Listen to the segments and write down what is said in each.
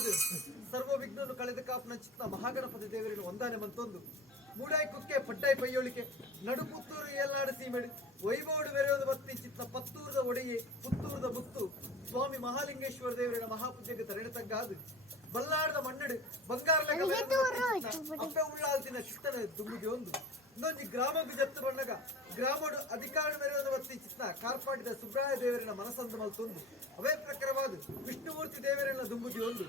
ಪ್ರಕಾರವಾದ ಸರ್ವ ವಿಘ್ನವನ್ನು ಕಳೆದ ಕಾಪನ ಚಿತ್ತ ಮಹಾಗಣಪತಿ ದೇವರನ್ನು ಒಂದಾನೆ ಮಂತೊಂದು ಮೂಡಾಯಿ ಕುಕ್ಕೆ ಪಡ್ಡಾಯಿ ಪಯ್ಯೋಳಿಕೆ ನಡು ಪುತ್ತೂರು ಏಲ್ನಾಡು ಸೀಮೆಡಿ ವೈಭವಡು ಬೆರೆಯೋದು ಬತ್ತಿ ಚಿತ್ತ ಪತ್ತೂರದ ಒಡೆಯೆ ಪುತ್ತೂರದ ಮುತ್ತು ಸ್ವಾಮಿ ಮಹಾಲಿಂಗೇಶ್ವರ ದೇವರಿನ ಮಹಾಪೂಜೆಗೆ ತರಣಿತಗ್ಗಾದು ಬಲ್ಲಾಡದ ಮಣ್ಣಡು ಬಂಗಾರ ಅಪ್ಪೆ ಉಳ್ಳಾಲ್ತಿನ ಚಿತ್ತನ ದುಂಬುದಿ ಒಂದು ಇನ್ನೊಂದು ಗ್ರಾಮಕ್ಕೆ ಜತ್ತು ಬಣ್ಣಗ ಗ್ರಾಮಡು ಅಧಿಕಾರ ಮೆರೆಯೋದು ಬತ್ತಿ ಚಿತ್ತ ಕಾರ್ಪಾಟಿದ ಸುಬ್ರಾಯ ದೇವರಿನ ಮನಸ್ಸಂದು ಮಲ್ತೊಂದು ಅವೇ ಪ್ರಕಾರವಾದ ವಿಷ್ಣುಮೂರ್ತಿ ದೇವರಿನ ದುಂಬುದಿ ಒಂದು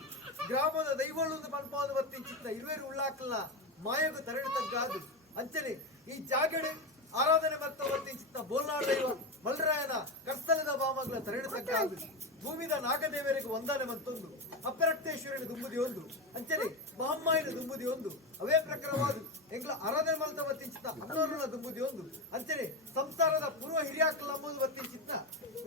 ಗ್ರಾಮದ ದೈವಳುವುದು ಮನ್ಪಾದ ಬತ್ತಿ ಚಿತ್ತ ಇರುವೇರು ಉಳ್ಳಾಕಲ್ಲ ಮಾಯಗು ತರಣಿತಗ್ಗಾದು ಅಂಚನೆ ಈ ಜಾಗಡೆ ಆರಾಧನೆ ಮಾಡ್ತಾ ಬರ್ತೀನಿ ಚಿತ್ತ ಬೋಲ್ನಾಡ ದೈವ ಮಲ್ರಾಯನ ಕರ್ತಲದ ಬಾಮಗಳ ತರಣಿತಗ್ಗಾದು ಭೂಮಿದ ನಾಗದೇವರಿಗೆ ಒಂದಾನೆ ಮಂತೊಂದು ಅಪ್ಪರಕ್ತೇಶ್ವರನ ದುಂಬುದಿ ಒಂದು ಅಂಚನೆ ಮಹಮ್ಮಾಯಿನ ದುಂಬುದಿ ಒಂದು ಅವೇ ಪ್ರಕಾರವಾದ ಎಂಗ್ಲ ಆರಾಧನೆ ಮಾಡ್ತಾ ಬರ್ತೀನಿ ಚಿತ್ತ ಅನ್ನೋರನ ದುಂಬುದಿ ಒಂದು ಅಂಚನೆ ಸಂಸಾರದ ಪೂರ್ವ ಹಿರಿಯಾಕಲ್ಲ ಅಂಬುದು ಬರ್ತೀನಿ ಚಿತ್ತ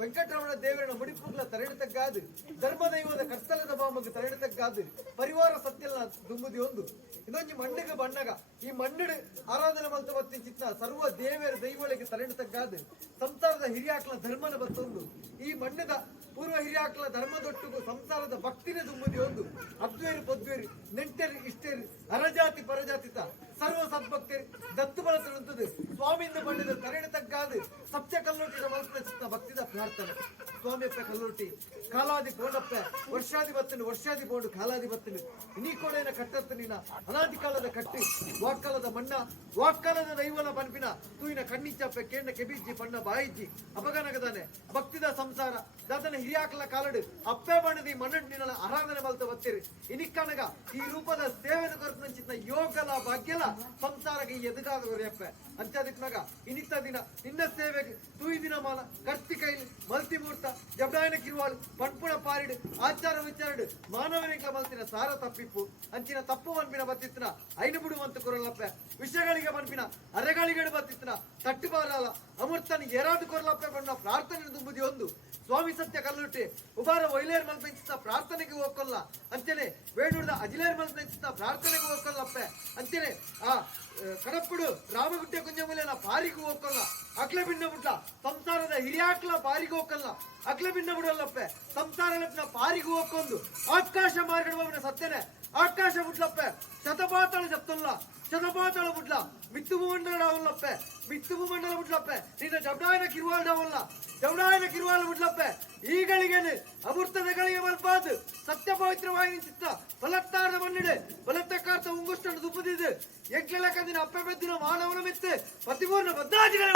ವೆಂಕಟರಮಣ ದೇವರನ ಮುಡಿಪುಗ್ಲ ತರಣಿತಗ್ಗಾದು ಧರ್ಮದೈವದ ಕರ್ತಲದ ಬಾಮಗ ತರಣಿತಗ್ಗಾದು ಪರಿವಾರ ಸತ್ಯಲ ದುಂಬುದಿ ಒಂದು ಇನ್ನೊಂದು ಮಣ್ಣಿಗ ಬಣ್ಣಗ ಈ ಮಣ್ಣಿಡು ಆರಾಧನೆ ಮಾಡ್ತಾ ಬರ್ತೀನಿ ಚಿತ್ತ ಸರ್ವ ದೇವರ ದೈವಳಿಗೆ ತರಣಿತಗ್ಗಾದು ಸಂಸಾರದ ಹಿರಿಯಾಕಲ ಧರ್ಮನ ಬತ್ತೊಂದು ಈ ಮಣ್ಣದ ಪೂರ್ವ ಹಿರಿಯಾಕಲ ಧರ್ಮದೊಟ್ಟಿಗೂ ಸಂಸಾರದ ಭಕ್ತಿನ ದುಂಬುದಿ ಒಂದು ಅದ್ವೇರು ಪದ್ವೇರು ನೆಂಟರು ಇಷ್ಟೇರು ಅರಜಾತಿ ಪರಜಾತಿತ ಸರ್ವ ಸದ್ಭಕ್ತರು ದತ್ತು ಬಳಸುವಂಥದ್ದು ಸ್ವಾಮಿಯಿಂದ ಬಂದಿದ ತರಣಿತಗ್ಗಾದು ಸತ್ಯ ಕಲ್ಲೋಟಿನ ಮನಸ್ಸಿನ ಚಿತ್ತ ಭಕ್ತಿದ ಪ್ರಾರ್ಥನೆ ಸ್ವಾಮಿಯಪ್ಪ ಕಲ್ಲೋಟಿ ಕಾಲಾದಿ ಬೋಂಡಪ್ಪ ವರ್ಷಾದಿ ಬೋಂಡು ಕಾಲಾದಿ ಬತ್ತನು ನೀ ಕೊಡೆನ ಕಟ್ಟತ್ತ ನೀನ ಅನಾದಿ ಕಾಲದ ಕಟ್ಟಿ ವಾಕ್ಕಲದ ಮಣ್ಣ ವಾಕ್ಕಲದ ದೈವನ ಪನ್ಪಿನ ತೂಯಿನ ಕಣ್ಣಿಚ್ಚಪ್ಪೆ ಕೇಂದ್ರ ಕೆಬಿಜ್ಜಿ ಪಣ್ಣ ಬಾಯಿಜ್ಜಿ ಅಪಗನಗದಾನೆ ಭಕ್ತಿದ ಸಂಸಾರ ದಾತನ ಹಿರಿಯಾಕಲ ಕಾಲಡು ಅಪ್ಪೆ ಬಣ್ಣದಿ ಮಣ್ಣು ನಿನ್ನ ಆರಾಧನೆ ಮಲ್ತ ಬತ್ತೀರಿ ಇನಿಕ್ಕನಗ ಈ ರೂಪದ ಸೇವೆನ ಕೊರತ ಚಿತ್ತ ಯೋಗಲ ಭಾಗ್ಯಲ ಸಂಸಾರಕ್ಕೆ ಎದುಗಾದವರಪ್ಪ ಅಂತ್ಯದಿಕ್ನಾಗ ಇನ್ನಿತ್ತ ದಿನ ನಿನ್ನ ಸೇವೆಗೆ ತೂಯಿ ದಿನ ಮಾಲ ಕರ್ತಿ ಕೈಲಿ ಮಲ್ತಿ ಮೂರ್ತ ಜಬಡಾಯನ ಕಿರುವಾಳು ಪಣ್ಪುಣ ಪಾರಿಡು ಆಚಾರ ವಿಚಾರಡು ಮಾನವನಿಗೆ ಮಲ್ತಿನ ಸಾರ ತಪ್ಪಿಪ್ಪು ಅಂಚಿನ ತಪ್ಪು ಮನ್ಪಿನ ಬತ್ತಿತ್ತನ ಐನು ಬಿಡುವಂತ ಕೊರಲಪ್ಪ ವಿಷಯಗಳಿಗೆ ಮನ್ಪಿನ ಅರೆಗಳಿಗೆ ಬತ್ತಿತ್ತನ ತಟ್ಟು ಬಾರಲ್ಲ ಅಮೃತನ ಏರಾದು ಕೊರಲಪ್ಪ ಬಣ್ಣ ಪ್ರಾರ್ಥನೆ ದುಂಬುದಿ ಒಂದು ಸ್ವಾಮಿ ಸತ್ಯ ಕಲ್ಲುಟ್ಟಿ ಉಬಾರ ಒಯ್ಲೇರ್ ಮಲ್ಪೆಂಚಿತ ಪ್ರಾರ್ಥನೆಗೆ ಹೋಗಲ್ಲ ಅಂಚನೆ ಬೇಡೂರ್ದ ಅಜಿಲೇರ್ ಮಲ್ಪೆಂಚಿತ ಪ್ರಾರ್ಥನೆಗೆ ಹೋಗಲ್ಲಪ್ಪ ಅಂಚನೆ ಆ ಕಡಪ್ಪುಡು ರಾಮಗುಡ್ಡೆ ಕುಂಜಮೂಲೆನ ಪಾರಿಗೂ ಹೋಗಲ್ಲ ಅಕ್ಲೆ ಬಿಣ್ಣ ಬಿಡ್ಲ ಸಂಸಾರದ ಹಿರಿಯಾಕ್ಲ ಪಾರಿಗೂ ಹೋಗಲ್ಲ ಅಕ್ಲೆ ಬಿಣ್ಣ ಬಿಡಲ್ಲಪ್ಪ ಸಂಸಾರ ಪಾರಿಗೂ ಹೋಗ್ಕೊಂಡು ಆಕಾಶ ಮಾರ್ಗಡ ಸತ್ಯನೆ ಆಕಾಶ ಬಿಡ್ಲಪ್ಪ ಶತಪಾತಾಳ ಜಪ್ತಲ್ಲ ಶತಪಾತಾಳ ಬಿಡ್ಲ ಮಿತ್ತುಬು ಮಂಡಲ ಅವಲ್ಲಪ್ಪ ಮಿತ್ತುಬು ಮಂಡಲ ಬಿಡ್ಲಪ್ಪ ನಿನ್ನ ಜಬಡಾಯನ ಕಿರುವಾಳವಲ್ಲ ಜಬಡಾಯನ ಕಿರುವಾಳ ಬಿಡ್ಲಪ್ಪ ಈಗಳಿಗೇನು ಅಮೃತದಗಳಿಗೆ ಮಲ್ಪಾದು ಸತ್ಯ ಪವಿತ್ರವಾಗಿ ಚಿತ್ತ ಬಲತ್ತಾರದ ಮಣ್ಣಿಡೆ ಬಲತ್ತಕ್ಕಾರ್ಥ ಉಂಗುಷ್ಟನ್ನು ದುಪ್ಪದಿದ್ದು ಎಂಕೆಲಕಂದಿನ ಅಪ್ಪೆ ಬೆದ್ದಿನ ಮಾನವನ ಮೆತ್ತೆ ಪತಿಪೂರ್ಣ ಬದ್ದಾಜಿಗಳ